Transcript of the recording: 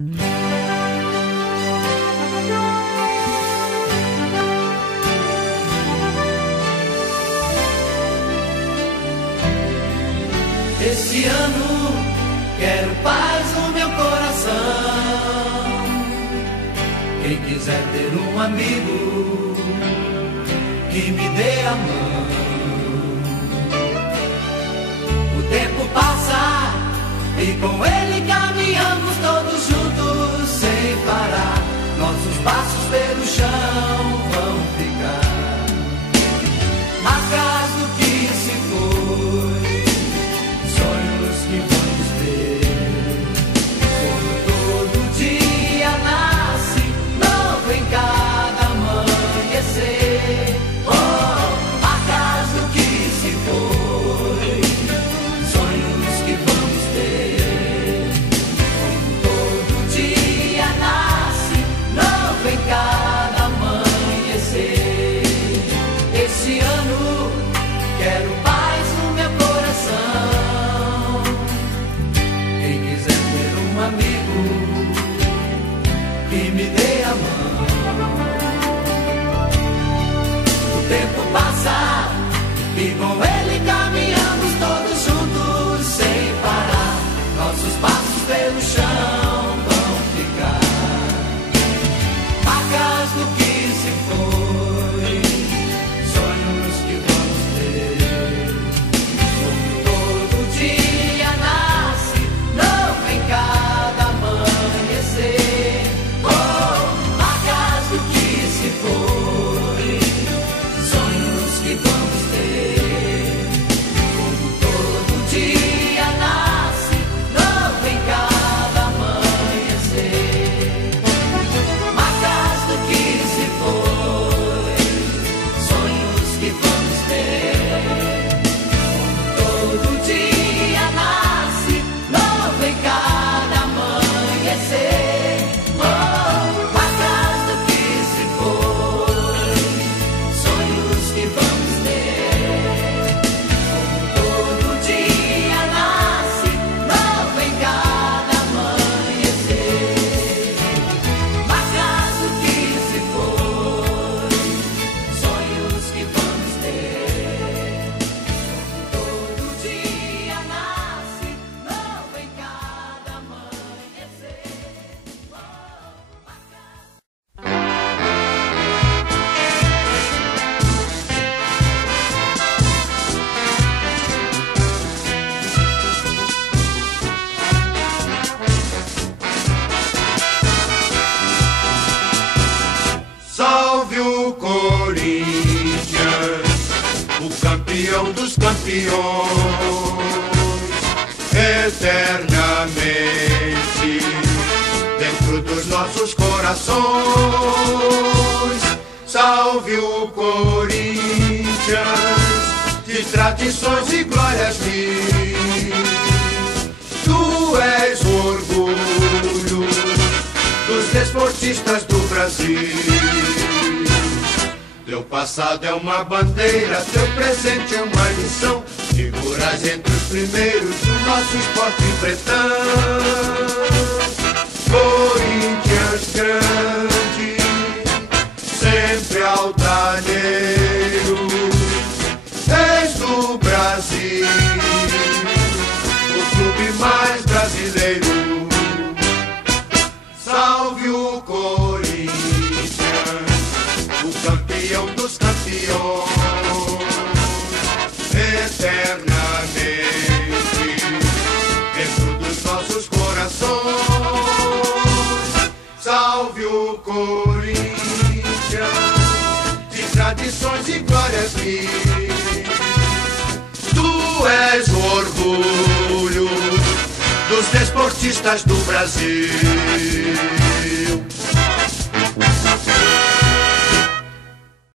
Esse ano quero paz no meu coração. Quem quiser ter um amigo que me dê a mão. O tempo passa e com ele caminhamos todos juntos sem parar. Nossos passos pelo chão vão ficar marcas do que se foi, sonhos que vamos ter. Como todo dia nasce novo em cada amanhecer. Oh, marcas do que se foi, sonhos que vamos ter. Como todo dia nasce novo em cada amanhecer. Esse ano quero paz no meu coração. Quem quiser ter um amigo que me dê a mão. O tempo passa e com ele caminhamos todos juntos sem parar. Nossos passos pelo chão vão ficar marcas do que se foi, sonhos que vamos ter. Como todo dia nasce novo em cada amanhecer. Oh, marcas do que se foi, sonhos que vamos ter. Como todo dia nasce novo em cada amanhecer. Marcas do que se foi, sonhos que vamos ter. Como todo dia nasce novo em cada amanhecer. Oh, marcas do que se foi, sonhos que vamos ter. Como todo dia nasce novo em cada amanhecer. Marcas do que se foi, sonhos que vamos ter. Como todo dia nasce novo em cada amanhecer. Salve o Corinthians, o campeão dos campeões, eternamente dentro dos nossos corações. Salve o Corinthians, de tradições e glórias mil. Tu és o orgulho dos desportistas do Brasil. Teu passado é uma bandeira, teu presente é uma lição. Figuras entre os primeiros do nosso esporte pretão. Corinthians grande, sempre altaneiro, és do Brasil, o clube mais brasileiro. Salve o Corinthians, o campeão dos campeões, eternamente dentro dos nossos corações. Salve o Corinthians, de tradições e glórias mil. Tu és o orgulho dos desportistas do Brasil.